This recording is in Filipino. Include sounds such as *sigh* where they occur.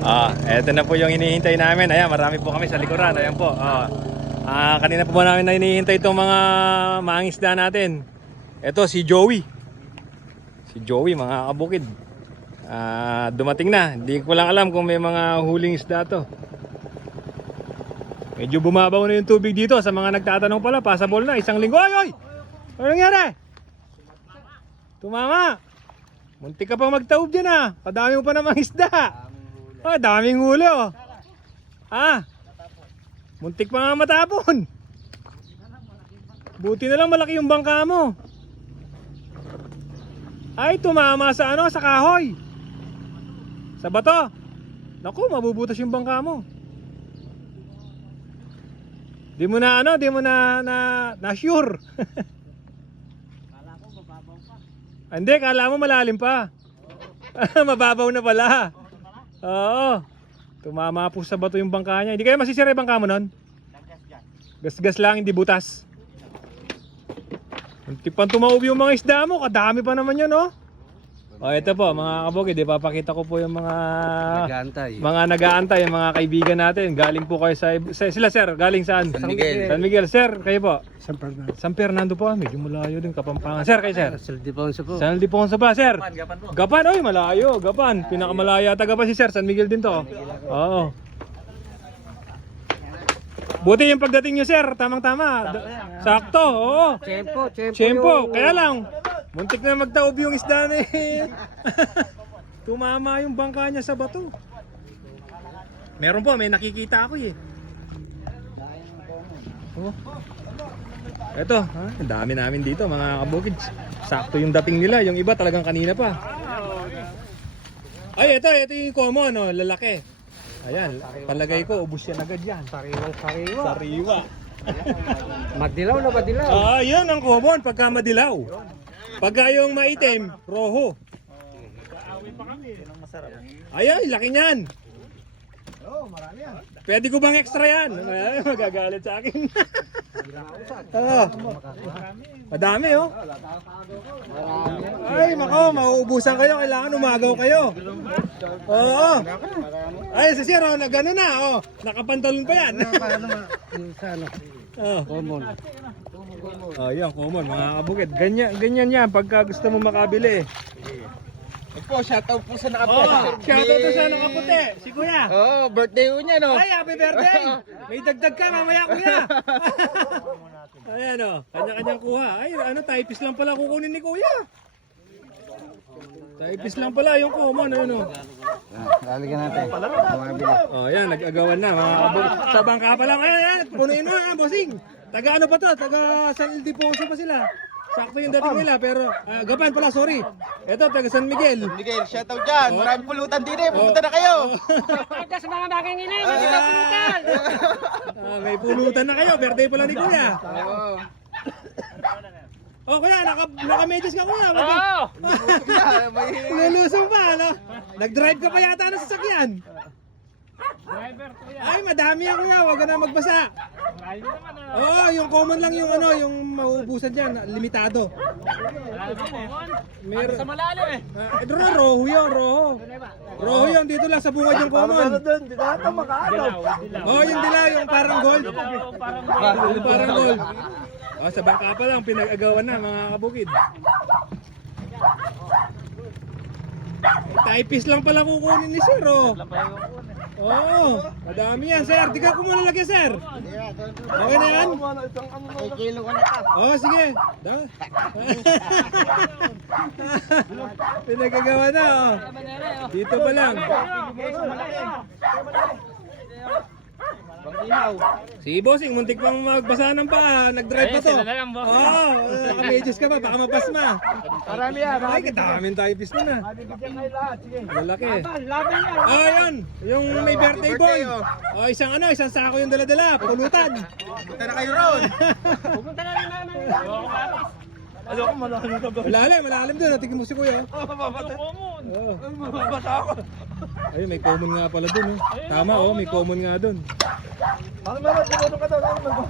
Ah, eto na po yung hinihintay namin. Ayan, marami po kami sa likuran. Ayan po. Ah, ah, kanina po ba namin na hinihintay itong mga mangisda natin. Ito si Joey. Si Joey, mga kabukid. Ah, dumating na. Hindi ko lang alam kung may mga huling isda to. Medyo bumabaw na yung tubig dito sa mga nagtatanong pala. Passable na, isang linggo. Ay, ay! Ano nangyari? Tumama! Muntik ka pa magtaob dyan ah. Padami mo pa namang isda. Ah, daming huli oh. Ah. Muntik pa nga matapon. Buti na lang malaki yung bangka mo. Ay, tumama sa ano, sa kahoy. Sa bato. Naku, mabubutas yung bangka mo. Di mo na ano, di mo na na, na sure. Hindi, kala mo malalim pa. *laughs* Mababaw na pala. Oo. Tumama po sa bato yung bangka niya. Hindi kaya masisira yung bangka mo nun? Gas-gas lang, hindi butas. Hindi pa tumaob yung mga isda mo. Kadami pa naman yun, oh. O, ito po, mga kabukid. Ipapakita ko po yung mga... Nag-aantay. Mga nag-aantay, yung mga kaibigan natin. Galing po kayo sa... sa- Sila, sir. Galing saan? San Miguel. San Miguel. Sir, kayo po. San Fernando. San Fernando po. Medyo malayo din, Kapampangan. Sir, kayo, sir. Sir Defonso po. San Ildefonso ba, sir? Gapan, oy, malayo. Gapan. Pinakamalaya taga pa si sir. San Miguel din to. Oo. Buti yung pagdating nyo, sir. Tamang-tama. Sakto, oo. Tempo, tempo. Tiyempo. yung- Kaya lang, muntik na magtaob yung isda ni... *laughs* Tumama yung bangka niya sa bato. Meron po, may nakikita ako eh. Oh. Eto, ha? ang dami namin dito mga kabukid. Sakto yung dating nila, yung iba talagang kanina pa. Ay, ito, ito yung common, no? lalaki. Ayan, palagay ko, ubus yan agad yan. Sariwang sariwa. Sariwa. Madilaw na madilaw. Ah, yun ang common pagka madilaw. Pagka yung maitim, roho. Ay, ay, laki niyan. Pwede ko bang extra yan? Magagalit sa akin. *laughs* Oo. Madami oh. Ay, mako, mauubusan kayo. Kailangan umagaw kayo. Oo. Ay, si Sir, oh, na gano'n na. Oh, nakapantalon pa yan. Sa *laughs* oh. Common. Oh, yan, common, mga kabukid. Ganyan, ganyan yan pagka gusto mo makabili. Po, shoutout po sa Oh, nakapost. shoutout to sa nakaputi, si Kuya. Oh, birthday ko niya, no? Ay, happy birthday! May dagdag ka mamaya, Kuya. *laughs* Ayan o, kanya-kanyang kuha. Ay, ano, typist lang pala kukunin ni Kuya. Typist lang pala yung common, ano. Lalagyan natin. Oh, yan, nag-agawan na, mga kabukid. Sa bangka pa lang, ayan, ayan, punuin mo, ah, bossing. Taga ano pa to? Taga San Ildefonso pa sila. Sakto yung dating nila, pero, ah, Gapan pala, sorry. Ito, taga San Miguel. Miguel, shoutout dyan. Maraming pulutan din eh. Pupunta na kayo. *laughs* sa mga makinginig, hindi na pulutan. Ah, may pulutan na kayo, birthday pala ni Kuya. Oo. Oh, kuya, naka, naka-medyas ka kuya. Mag- Yeah, *laughs* may... Lulusong pa, ano? Nag-drive ka pa yata ng sasakyan. Ay, madami yan kuya, wag ka na magbasa. Oo, oh, yung common lang yung ano, yung mauubusan dyan, limitado. Meron. Sa malalim eh. Uh, roho yun, roho. Roho yun, dito lang sa bungad yung common. doon, di na ito makaagaw. Oh, yung dilaw, yung parang gold. Yung parang gold. Oh, sa bangka pa lang, pinag-agawan na mga kabukid. Typist lang pala kukunin ni Sir, oh. Oo, madami yan, Sir. Tiga ko muna lagyan, Sir. Okay na yan? May kilo ko na ka. Oo, sige. Da. *laughs* Pinagagawa na, oh. Dito pa lang. Pang-inaw. Si Bossing, muntik pang magbasa ng paa. Nag-drive pa to. Oo, oh, naka-medyas ka pa. Baka mapasma. Marami yan. Ay, kadaming typist na na. Bibigyan kayo lahat. Sige. Lalaki. Oh, yun. Yung may birthday boy. birthday, Oh, isang ano, isang sako yung dala-dala. Pulutan. Punta na kayo ron. *laughs* Malalim, malalim doon. Tingin mo si kuya. oh. Oo. Mababasa ako. Ayun, may common nga pala doon. Oh. Tama, oh, may common nga doon. Ano naman, siguro ka daw. Ano naman?